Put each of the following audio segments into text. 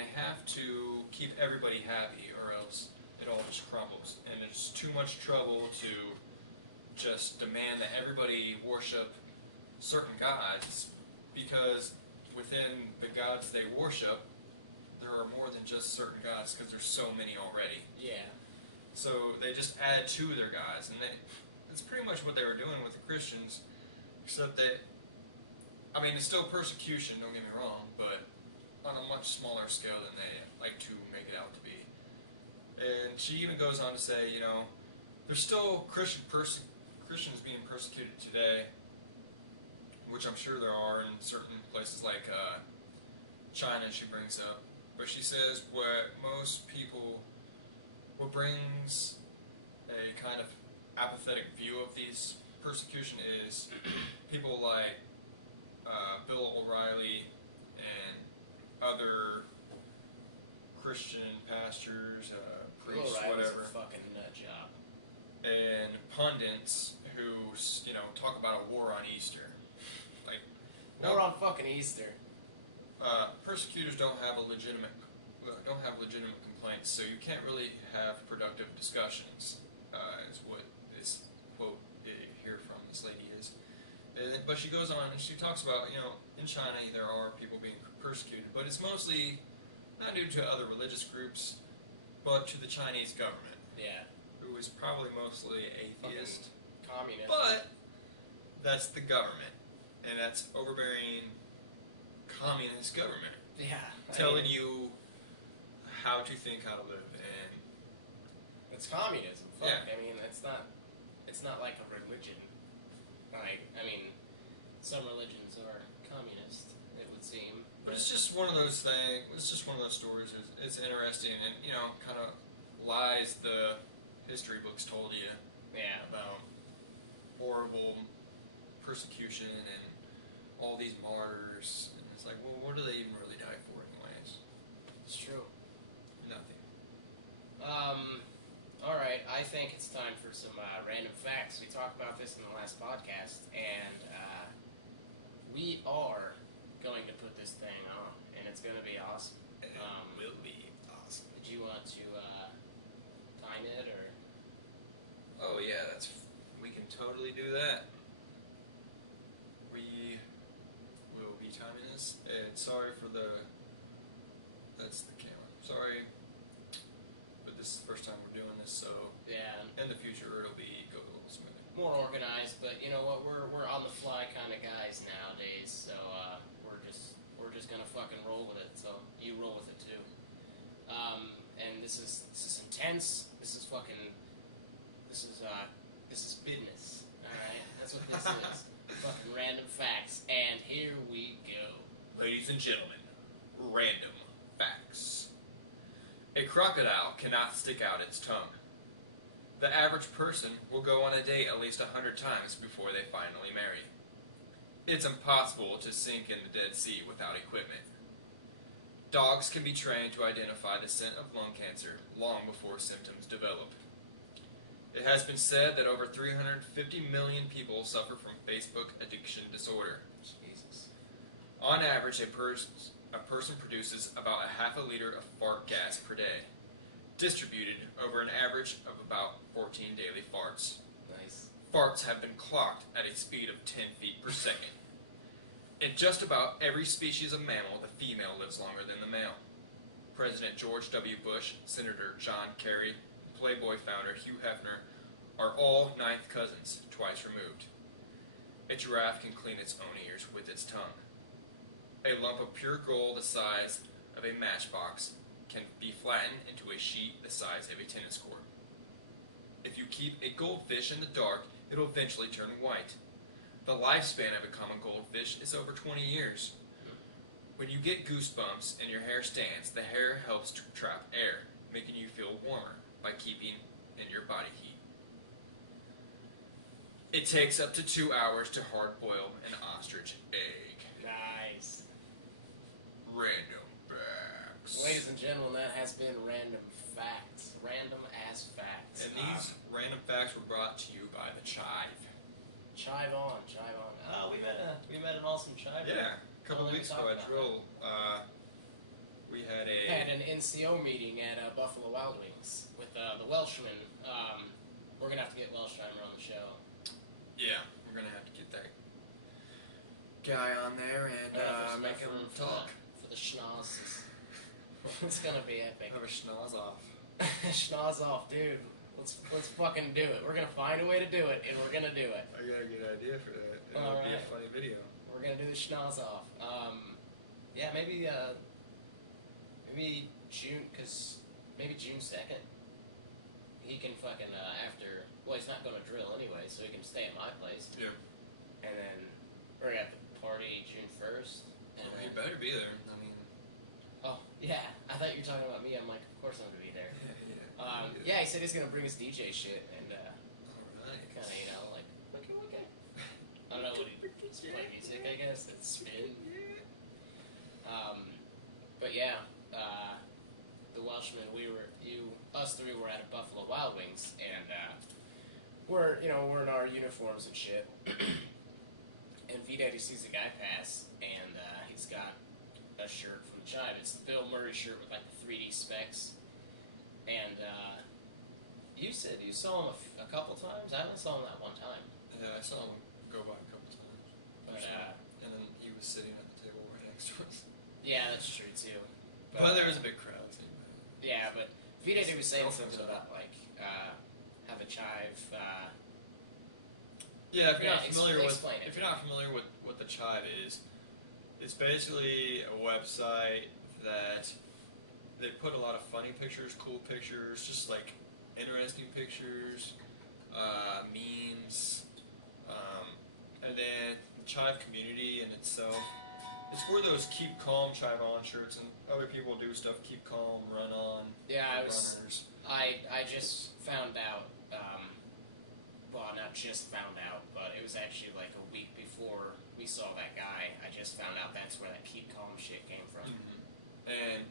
they have to keep everybody happy, or else it all just crumbles. And it's too much trouble to just demand that everybody worship certain gods, because within the gods they worship, there are more than just certain gods, because there's so many already. Yeah. So they just add to their gods, and that's pretty much what they were doing with the Christians, except that, I mean, it's still persecution, don't get me wrong, but on a much smaller scale than they like to make it out to be. And she even goes on to say, you know, there's still Christians being persecuted today, which I'm sure there are in certain places like China, she brings up. But she says what brings a kind of apathetic view of these persecution is people like Bill O'Reilly and other Christian pastors, priests, Bill O'Reilly's whatever, a fucking nut job. and pundits who, you know, talk about a war on Easter. Like, War on fucking Easter. persecutors don't have legitimate complaints, so you can't really have productive discussions. Is what this quote here from this lady is. But she goes on and she talks about, you know, in China there are people being persecuted, but it's mostly not due to other religious groups, but to the Chinese government. Yeah. Who is probably mostly atheist. Communist. But that's the government, and that's overbearing communist government. Yeah. Telling you how to think, how to live, and it's communism. Fuck. Yeah. I mean, it's not like a religion. Like, I mean, some religions are communist, it would seem. But it's just one of those things. It's just one of those stories. It's interesting, and you know, kind of lies the history books told you. Yeah. About horrible persecution and all these martyrs, and it's like, well, what do they even really die for, anyways? It's true. Nothing. Alright, I think it's time for some random facts. We talked about this in the last podcast, and we are going to put this thing on, and it's going to be awesome. It will be awesome. Did you want to time it, or? Oh yeah, we can totally do that. We will be timing this, and sorry for that's the camera. Sorry, but this is the first time we're doing this, so Yeah. in the future it'll go a little smoother. More organized, but you know what? We're on the fly kind of guys nowadays, so we're just gonna fucking roll with it. So you roll with it too. And this is intense. This is business. All right, that's what this is. Fucking random facts, and here we go. Ladies and gentlemen, random facts. A crocodile cannot stick out its tongue. The average person will go on a date at least 100 times before they finally marry. It's impossible to sink in the Dead Sea without equipment. Dogs can be trained to identify the scent of lung cancer long before symptoms develop. It has been said that over 350 million people suffer from Facebook addiction disorder. Jesus. On average, a person produces about a half a liter of fart gas per day, distributed over an average of about 14 daily farts. Nice. Farts have been clocked at a speed of 10 feet per second. In just about every species of mammal, the female lives longer than the male. President George W. Bush, Senator John Kerry, and Playboy founder Hugh Hefner are all ninth cousins, twice removed. A giraffe can clean its own ears with its tongue. A lump of pure gold the size of a matchbox can be flattened into a sheet the size of a tennis court. If you keep a goldfish in the dark, it'll eventually turn white. The lifespan of a common goldfish is over 20 years. When you get goosebumps and your hair stands, the hair helps to trap air, making you feel warmer by keeping in your body heat. It takes up to 2 hours to hard boil an ostrich egg. Nice. Random facts. Ladies and gentlemen, that has been Random Facts. Random ass facts. And these random facts were brought to you by the Chive. Chive on, chive on. Oh, we met an awesome chive. Yeah, a couple weeks ago at Drill, we had a NCO meeting at Buffalo Wild Wings with the Welshman. We're gonna have to get Welshheimer on the show. Yeah, we're gonna have to get that guy on there and make him talk. For the schnoz. It's gonna be epic. Have a schnoz off. Schnoz off, dude. Let's fucking do it. We're gonna find a way to do it, and we're gonna do it. I got a good idea for that. It'll be a funny video. We're gonna do the schnoz off. Yeah, maybe June, cause maybe June 2nd. He can fucking after. Well, he's not gonna drill anyway, so he can stay at my place. Yeah. And then we're gonna have the party June 1st. And Well, you better be there. I mean. Oh yeah, I thought you were talking about me. I'm like, of course I'm gonna be there. Yeah. Yeah, he said he's gonna bring his DJ shit and All right. kind of like okay. I don't know what he play music. I guess it's spin. But yeah, the Welshman. Us three were at a Buffalo Wild Wings, and we're in our uniforms and shit. And V-Daddy sees the guy pass, and he's got a shirt from Chive. It's the Bill Murray shirt with like the 3D specs. And you said you saw him a couple times. I only saw him that one time. Yeah, I saw him go by a couple times. But and then he was sitting at the table right next to us. yeah, that's true too. But there was a big crowd. So yeah, but V-Daddy was saying something about like have a Chive. Yeah, if you're not familiar explain it. if you're not familiar with what the Chive is, it's basically a website that they put a lot of funny pictures, cool pictures, just like interesting pictures, memes, and then the Chive community in itself. It's for those Keep Calm Chive On shirts, and other people do stuff. Keep Calm, Run On. Yeah, runners. I just found out. Well, not just found out, but it was actually like a week before we saw that guy. I just found out that's where that Keep Calm shit came from. Mm-hmm.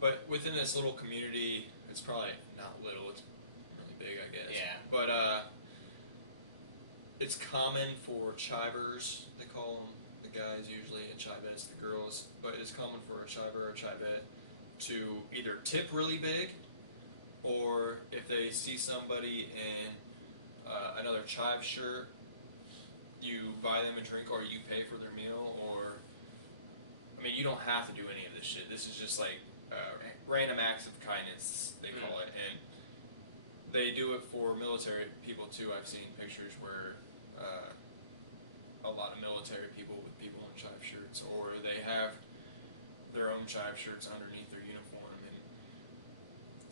But within this little community, it's probably not little. It's really big, I guess. Yeah. But it's common for chivers. They call them the guys usually, and chivettes the girls. But it's common for a chiver or a chivette to either tip really big, or if they see somebody in another chive shirt, you buy them a drink or you pay for their meal. Or I mean, you don't have to do any of this shit. This is just like random acts of kindness, they call it, and they do it for military people too. I've seen pictures where a lot of military people with people in chive shirts, or they have their own chive shirts underneath their uniform.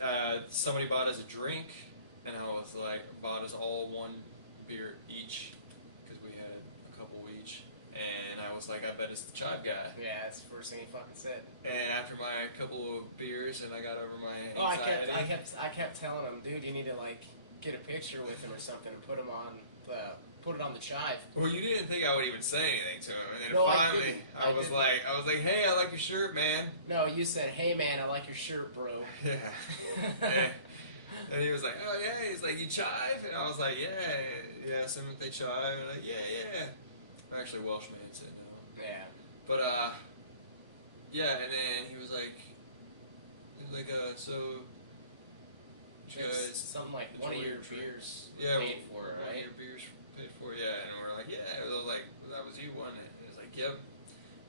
And somebody bought us a drink, and I was like, bought us all one beer each, because we had a couple each. And I was like, I bet it's the Chive guy. Yeah, that's the first thing he fucking said. And after my couple of beers, and I got over my anxiety. anxiety. I kept telling him, dude, you need to like get a picture with him or something and put it on the Chive. Well, you didn't think I would even say anything to him, and then No, finally, I was like, hey, I like your shirt, man. No, you said, hey man, I like your shirt, bro. Yeah. And he was like, oh yeah. He's like, you chive? And I was like, yeah. Some they chive. And I'm like, yeah. Actually, Welshman said no. Yeah. But yeah. And then he was like, so, you guys, something like one of your beers paid for, right? One of your beers paid for, yeah. And we're like, yeah. They were like, that was you, wasn't it? And he was like, yep.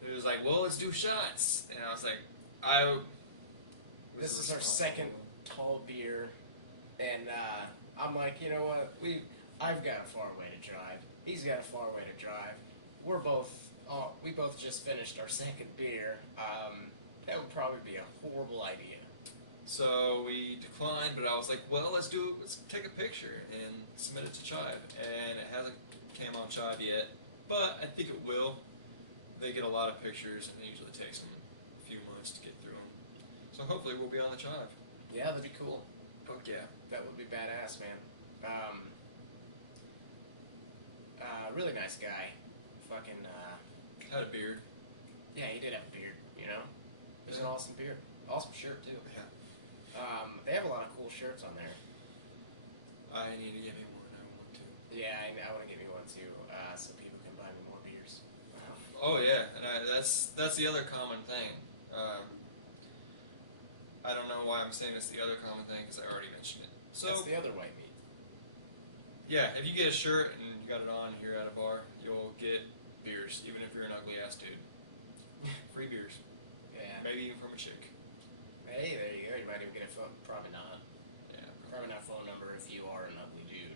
And he was like, well, let's do shots. And I was like, This is our second tall beer, and I'm like, you know what? I've got a far way to drive. He's got a far way to drive. We both just finished our second beer. That would probably be a horrible idea. So we declined, but I was like, well, let's take a picture and submit it to Chive. And it hasn't came on Chive yet, but I think it will. They get a lot of pictures, and it usually takes them a few months to get through them. So hopefully we'll be on the Chive. Yeah, that'd be cool. Fuck yeah. That would be badass, man. Really nice guy. Fucking, Had a beard. Yeah, he did have a beard, you know? It was an awesome beard. Awesome shirt, too. Yeah. They have a lot of cool shirts on there. I need to get me one. I want to. Yeah, I want to give you one, too, so people can buy me more beers. Oh, yeah. And that's the other common thing. know why I'm saying it's the other common thing, because I already mentioned it. So, That's the other white meat. yeah, if you get a shirt and you got it on here at a bar, you'll get beers, even if you're an ugly-ass dude. Free beers. Yeah. Maybe even from a chick. Hey, there you go. You might even get a phone. Probably not. Yeah. Probably not a phone number if you are an ugly dude.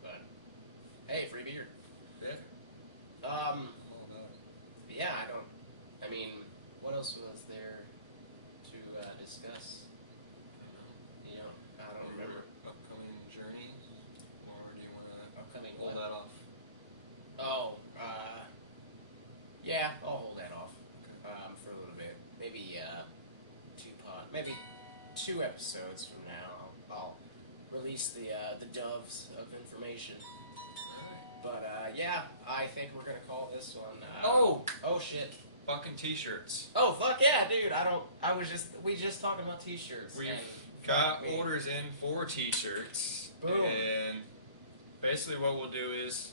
But, hey, free beer. Yeah. Um, All about it. yeah, I mean, what else was there to discuss? You know, I don't remember. Upcoming journey? Or do you want to Upcoming hold what? that off? Oh, yeah, I'll hold that off for a little bit. Maybe maybe 2 episodes from now, I'll release the doves of information. But yeah, I think we're gonna call this one. Oh shit. Fucking t-shirts. Oh fuck yeah, dude! We just talking about t-shirts. We've and got fuck me. orders in for t-shirts. Boom. And basically what we'll do is,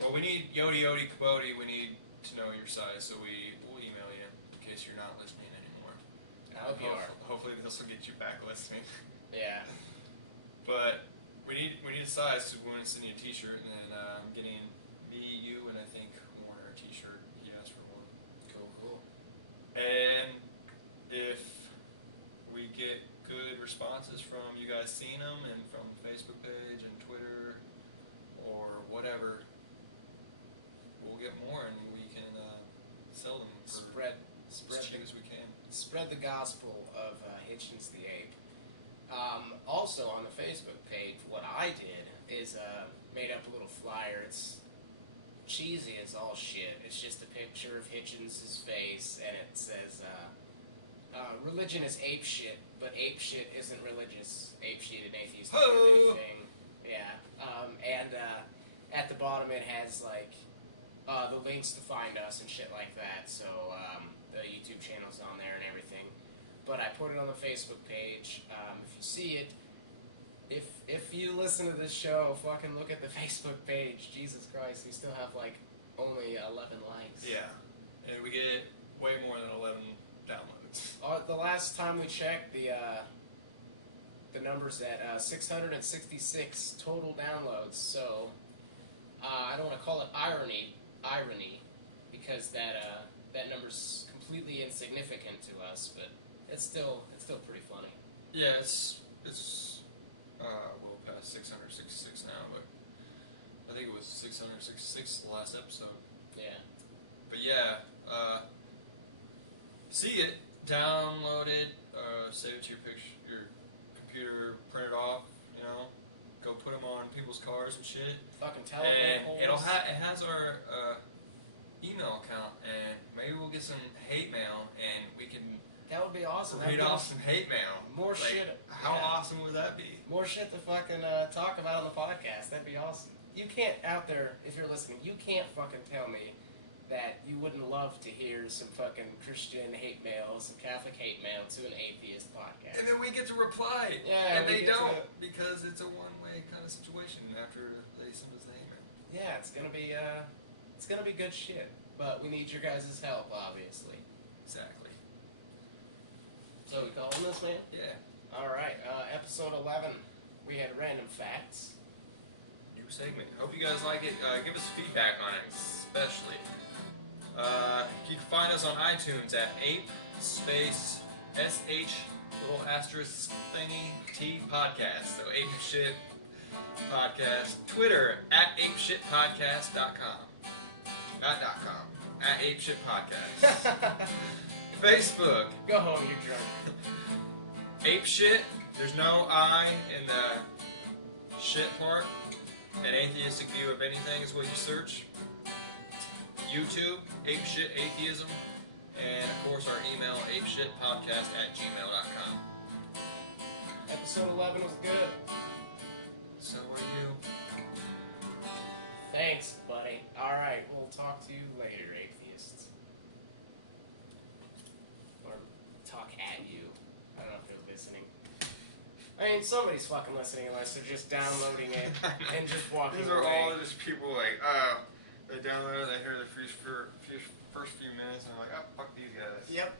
well, we need Yodi Kabodi, we need to know your size, so we'll email you in case you're not listening anymore. I hope you are. Hopefully this will get you back listening. Yeah. But we need a size, so we want to send you a t-shirt, and then I'm getting me, you, and I think Warner a t-shirt. He asked for one. Cool. And if we get good responses from you guys seeing them and from Facebook page and Twitter or whatever, we'll get more and we can sell them for as cheap as we can. Spread the gospel of Hitchens the Ape. Also on the Facebook page, what I did is made up a little flyer. It's cheesy as all shit. It's just a picture of Hitchens' face, and it says, religion is ape shit, but ape shit isn't religious. Ape shit and atheist don't do anything. Yeah. And at the bottom it has, like, the links to find us and shit like that, so the YouTube channel's on there and everything. But I put it on the Facebook page. If you see it, if you listen to this show, fucking look at the Facebook page. Jesus Christ, we still have like only 11 likes. Yeah, and we get way more than 11 downloads. The last time we checked, the numbers at 666 total downloads. So I don't want to call it irony, because that number's completely insignificant to us, but it's still pretty funny. Yeah, it's well past 666 now, but I think it was 666 the last episode. Yeah. But yeah, see it, download it, save it to your computer, print it off, go put them on people's cars and shit. Fucking telephone And poles. it has our email account, and maybe we'll get some hate mail, and we can That would be awesome. read off some hate mail. More Like, shit. How Yeah. awesome would that be? More shit to fucking talk about on the podcast. That'd be awesome. You can't, out there, if you're listening, you can't fucking tell me that you wouldn't love to hear some fucking Christian hate mail, some Catholic hate mail to an atheist podcast. And then we get to reply. Yeah, and we they get don't, to- because it's a one-way kind of situation after they send us the email. Yeah, it's gonna be good shit. But we need your guys' help, obviously. Exactly. So we calling this, man? Yeah. Alright, episode 11. We had random facts. New segment. Hope you guys like it. Give us feedback on it, especially. You can find us on iTunes at ape space sh little asterisk thingy t podcast. So ape shit podcast. Twitter at apeshitpodcast.com. Not .com. At apeshitpodcast. Facebook. Go home, you're drunk. Ape shit. There's no I in the shit part. An atheistic view of anything is what you search. YouTube, Ape Shit Atheism, and of course our email, apeshitpodcast@gmail.com. Episode 11 was good. So are you. Thanks, buddy. Alright, we'll talk to you later, atheists. Or talk at you. I don't know if they're listening. I mean, somebody's fucking listening unless they're just downloading it and just walking These away. are all just people like, they download it, they hear the first few minutes, and they're like, oh, fuck these guys. Yep.